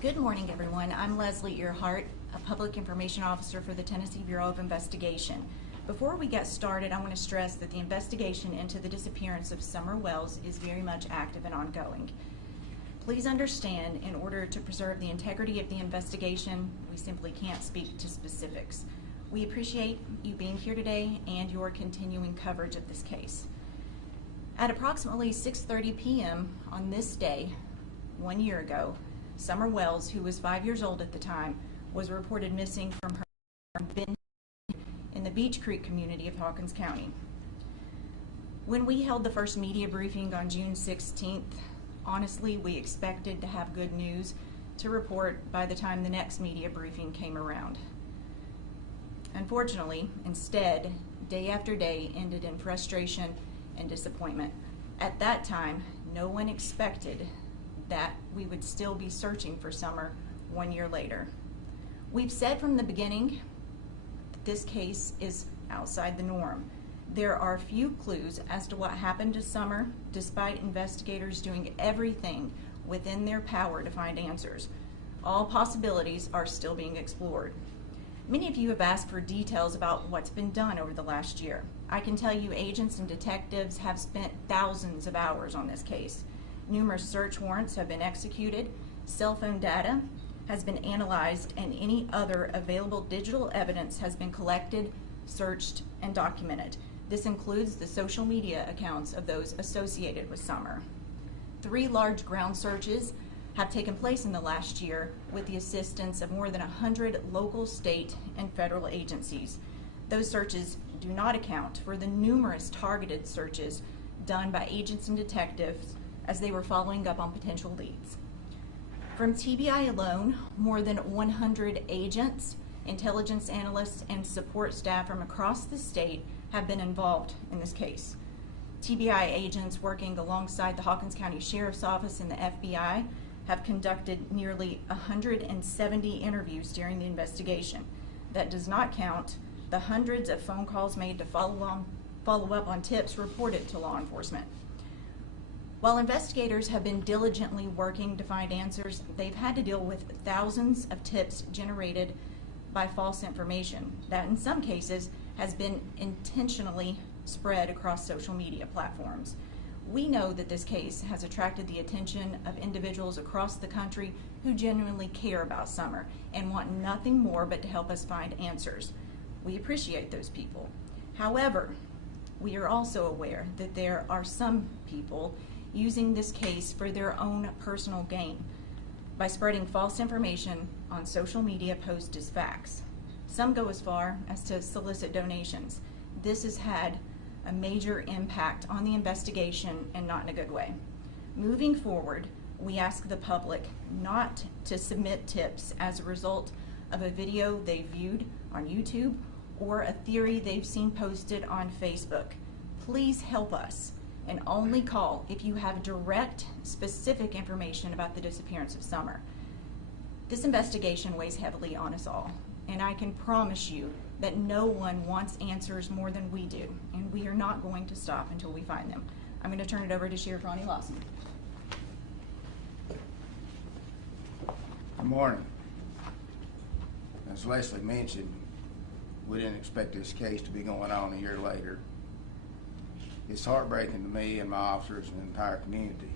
Good morning, everyone. I'm Leslie Earhart, a Public Information Officer for the Tennessee Bureau of Investigation. Before we get started, I want to stress that the investigation into the disappearance of Summer Wells is very much active and ongoing. Please understand, in order to preserve the integrity of the investigation, we simply can't speak to specifics. We appreciate you being here today and your continuing coverage of this case. At approximately 6:30 p.m. on this day, 1 year ago, Summer Wells, who was 5 years old at the time, was reported missing from her home in the Beech Creek community of Hawkins County. When we held the first media briefing on June 16th, honestly, we expected to have good news to report by the time the next media briefing came around. Unfortunately, instead, day after day ended in frustration and disappointment. At that time, no one expected that we would still be searching for Summer 1 year later. We've said from the beginning that this case is outside the norm. There are few clues as to what happened to Summer, despite investigators doing everything within their power to find answers. All possibilities are still being explored. Many of you have asked for details about what's been done over the last year. I can tell you agents and detectives have spent thousands of hours on this case. Numerous search warrants have been executed, cell phone data has been analyzed, and any other available digital evidence has been collected, searched, and documented. This includes the social media accounts of those associated with Summer. 3 large ground searches have taken place in the last year with the assistance of more than 100 local, state, and federal agencies. Those searches do not account for the numerous targeted searches done by agents and detectives as they were following up on potential leads. From T.B.I. alone, more than 100 agents, intelligence analysts, and support staff from across the state have been involved in this case. T.B.I. agents working alongside the Hawkins County Sheriff's Office and the FBI have conducted nearly 170 interviews during the investigation. That does not count the hundreds of phone calls made to follow up on tips reported to law enforcement. While investigators have been diligently working to find answers, they've had to deal with thousands of tips generated by false information that in some cases has been intentionally spread across social media platforms. We know that this case has attracted the attention of individuals across the country who genuinely care about Summer and want nothing more but to help us find answers. We appreciate those people. However, we are also aware that there are some people using this case for their own personal gain by spreading false information on social media posts as facts. Some go as far as to solicit donations. This has had a major impact on the investigation and not in a good way. Moving forward, we ask the public not to submit tips as a result of a video they viewed on YouTube or a theory they've seen posted on Facebook. Please help us and only call if you have direct, specific information about the disappearance of Summer. This investigation weighs heavily on us all, and I can promise you that no one wants answers more than we do, and we are not going to stop until we find them. I'm going to turn it over to Sheriff Ronnie Lawson. Good morning. As Leslie mentioned, we didn't expect this case to be going on a year later. It's heartbreaking to me and my officers and the entire community.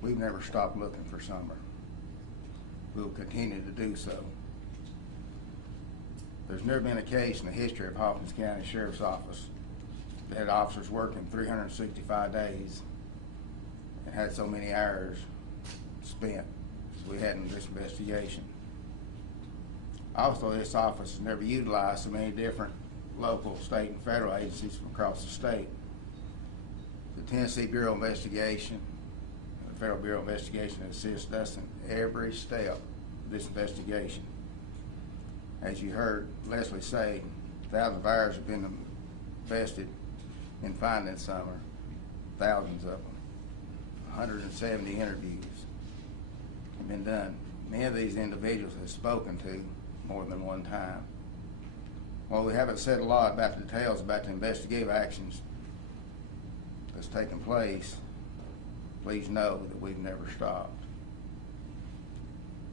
We've never stopped looking for Summer. We will continue to do so. There's never been a case in the history of Hawkins County Sheriff's Office that had officers working 365 days and had so many hours spent as we had in this investigation. Also, this office has never utilized so many different local, state, and federal agencies from across the state. The Tennessee Bureau of Investigation and the Federal Bureau of Investigation assist us in every step of this investigation. As you heard Leslie say, thousands of hours have been invested in finding Summer, thousands of them. 170 interviews have been done. Many of these individuals have spoken to more than one time. While we haven't said a lot about the details about the investigative actions that's taken place, please know that we've never stopped.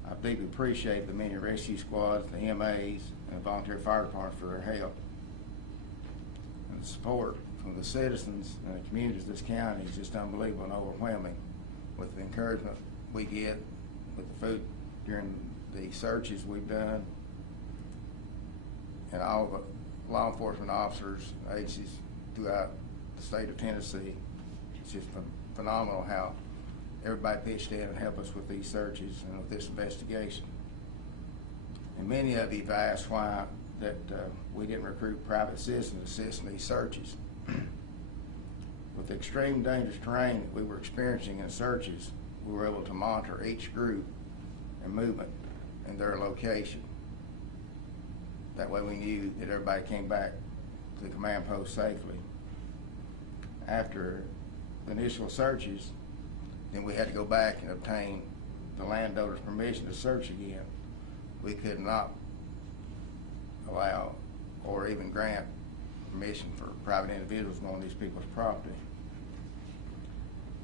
I deeply appreciate the many rescue squads, the MAs, and volunteer fire departments for their help. And the support from the citizens and the communities of this county is just unbelievable and overwhelming with the encouragement we get with the food during the searches we've done, and all the law enforcement officers and agencies throughout the state of Tennessee. It's just phenomenal how everybody pitched in and helped us with these searches and with this investigation. And many of you have asked why that we didn't recruit private citizens to assist in these searches. With the extreme dangerous terrain that we were experiencing in searches, we were able to monitor each group and movement and their location. That way we knew that everybody came back to the command post safely. After the initial searches, then we had to go back and obtain the landowner's permission to search again. We could not allow or even grant permission for private individuals on these people's property.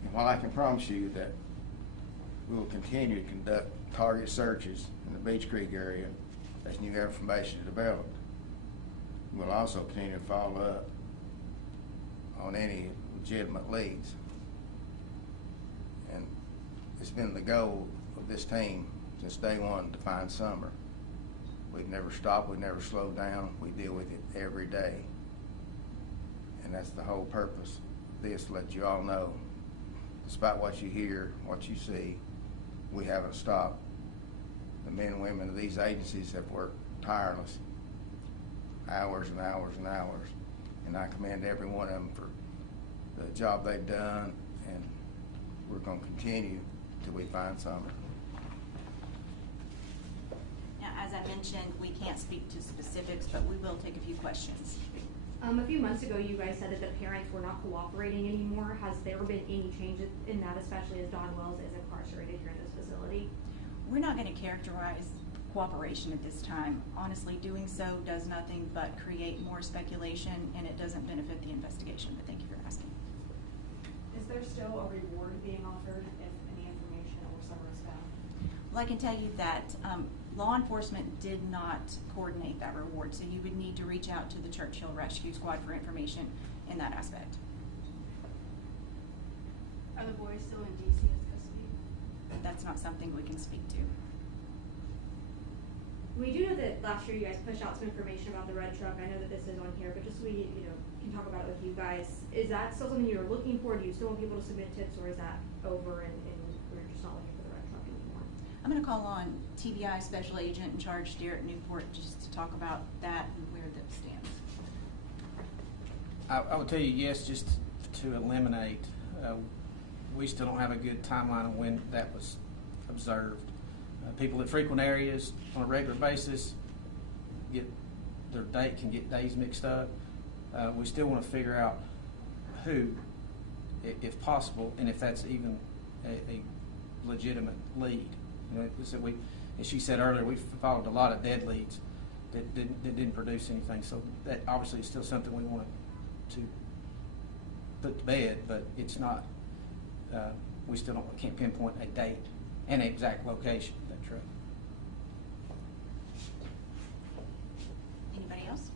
And while I can promise you that we will continue to conduct target searches in the Beach Creek area as new information is developed, we'll also continue to follow up on any legitimate leads. And it's been the goal of this team since day one to find Summer. We've never stopped, we've never slowed down, we deal with it every day. And that's the whole purpose of this, to let you all know, despite what you hear, what you see, we haven't stopped. The men and women of these agencies have worked tireless, hours and hours and hours, and I commend every one of them for the job they've done, and we're going to continue till we find Summer. Now, as I mentioned, we can't speak to specifics, but we will take a few questions. A few months ago, you guys said that the parents were not cooperating anymore. Has there been any change in that, especially as Don Wells is incarcerated here in this facility? We're not going to characterize cooperation at this time. Honestly, doing so does nothing but create more speculation, and it doesn't benefit the investigation, but thank you for asking. Is there still a reward being offered if any information or Summer is found? Well, I can tell you that law enforcement did not coordinate that reward, so you would need to reach out to the Churchill Rescue Squad for information in that aspect. Are the boys still in DC's custody? That's not something we can speak to. We do know that last year you guys pushed out some information about the red truck. I know that this is on here, but just so we can talk about it with you guys, is that still something you're looking for? Do you still want people to submit tips, or is that over and we're just not looking for the red truck anymore? I'm going to call on T.B.I. Special Agent in Charge Derek Newport just to talk about that and where that stands. I would tell you yes, just to eliminate. We still don't have a good timeline of when that was observed. People that frequent areas on a regular basis can get days mixed up. We still want to figure out who, if possible, and if that's even a legitimate lead. So as she said earlier, we followed a lot of dead leads that didn't produce anything. So that obviously is still something we want to put to bed, but it's not. We still can't pinpoint a date and an exact location of that truck. Anybody else?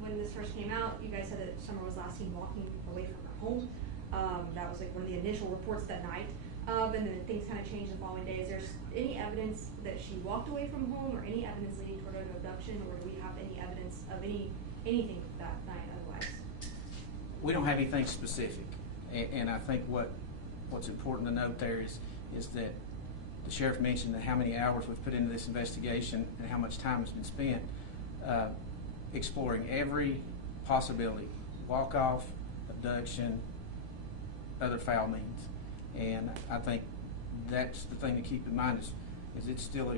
When this first came out, you guys said that Summer was last seen walking away from her home. That was like one of the initial reports that night. And then things kind of changed the following day. Is there any evidence that she walked away from home, or any evidence leading toward an abduction, or do we have any evidence of anything that night otherwise? We don't have anything specific, and I think what's important to note there is that the sheriff mentioned that how many hours we've put into this investigation and how much time has been spent exploring every possibility: walk-off, abduction, other foul means. And I think that's the thing to keep in mind is it's still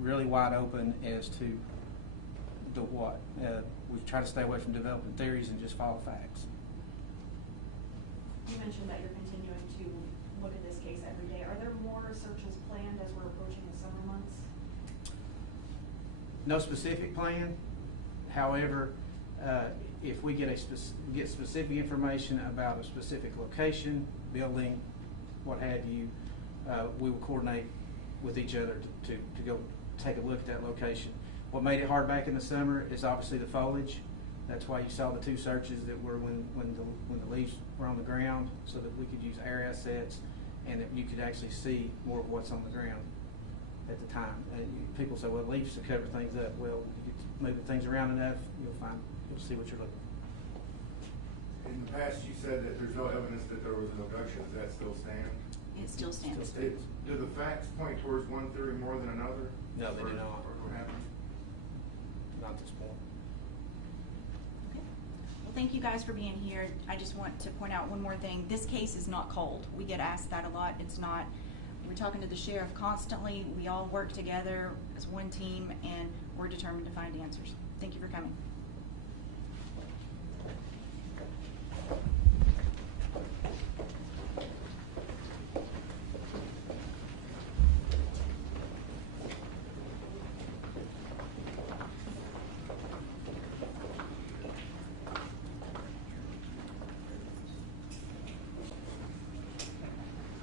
really wide open as to the what. We try to stay away from developing theories and just follow facts. You mentioned that you're continuing to look at this case every day. Are there more searches planned as we're approaching the summer months? No specific plan. However, if we get specific information about a specific location, building, what have you, we will coordinate with each other to go take a look at that location. What made it hard back in the summer is obviously the foliage. That's why you saw the 2 searches that were when the leaves were on the ground, so that we could use air assets and that you could actually see more of what's on the ground at the time. And people say, well, leaves to cover things up. Well, you get moving things around enough, you'll see what you're looking for. In the past, you said that there's no evidence that there was an abduction. Does that still stand? It still stands. Do the facts point towards one theory more than another? No, they do not. Or what happened? Not at this point. Okay. Well, thank you guys for being here. I just want to point out one more thing. This case is not cold. We get asked that a lot. It's not. We're talking to the sheriff constantly. We all work together as one team, and we're determined to find answers. Thank you for coming.